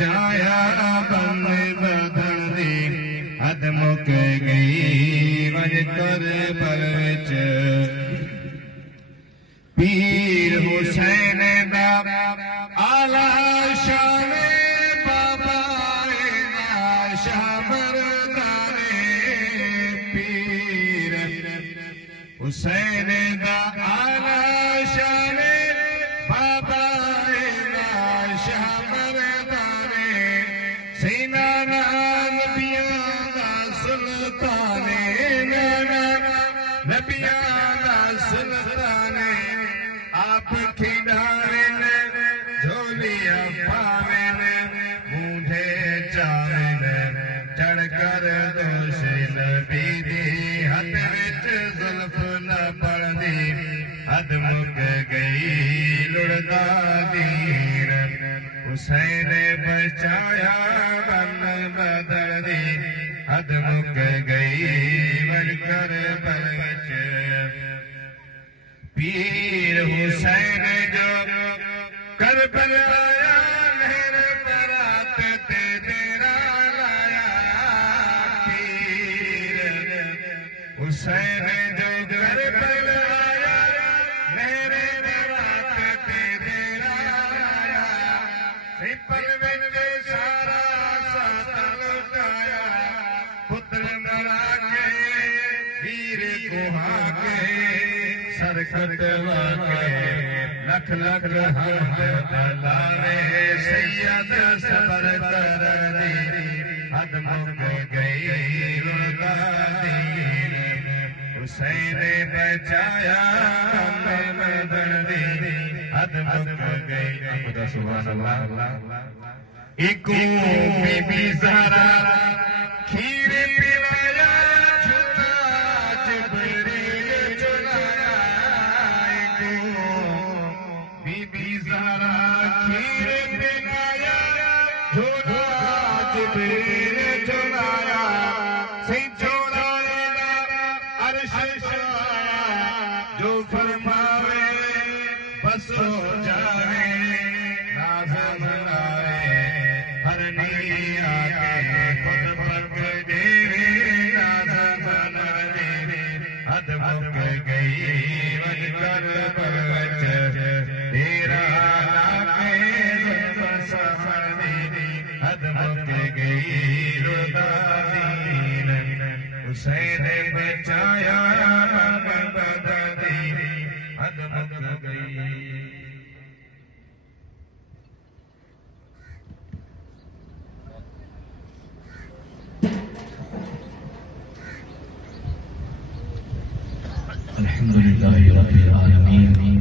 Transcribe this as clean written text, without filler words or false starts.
بچایا بن بدن دی حد مک گئی وج کر بل وچ پیر حسین دا آلہ شان بابا شاہ مردانے پیر حسین دا آلہ شان بابا شاہ مردانے سینہ نبیاں دا سلطانے نبیاں دا سلطانے آپ کھڑارن جھولیاں پاوین مونڈھے چاوین چڑھ کر دوش نبی دی ہتھ وچ زلف نہ پڑدی حد مک گئی لڑدا دین حسین بچایا بن بدن دی حد مک گئی بن کر بل وچ پیر حسین جو کربلا آیا لہر برات تے تیرا لایا پیر حسین جو کربلا آیا لہر برات تے تیرا لایا سپل وچ سارا ساتھ لٹایا پتر مرا کے ویر کوہا کے سر کٹوا کے لکھ لکھ حمد علاوے سید صبر کر دی حد مک گئی لڑدا دین حسین بچایا بن بدن دی حد مک گئی سبحان اللہ ایک بی بی زہرا کھیر پلایا جو فرماوے بس ہو جاوے نازم آوے ہر نی آکے خود پک دیوے نازم آوے حد مک گئی وج کر بل وچ تیرا لاکے زلف سفر دی حد مک گئی لڑدا دین حسین بچایا بن بدن دی حد مک گئی الحمدللہ رب العالمین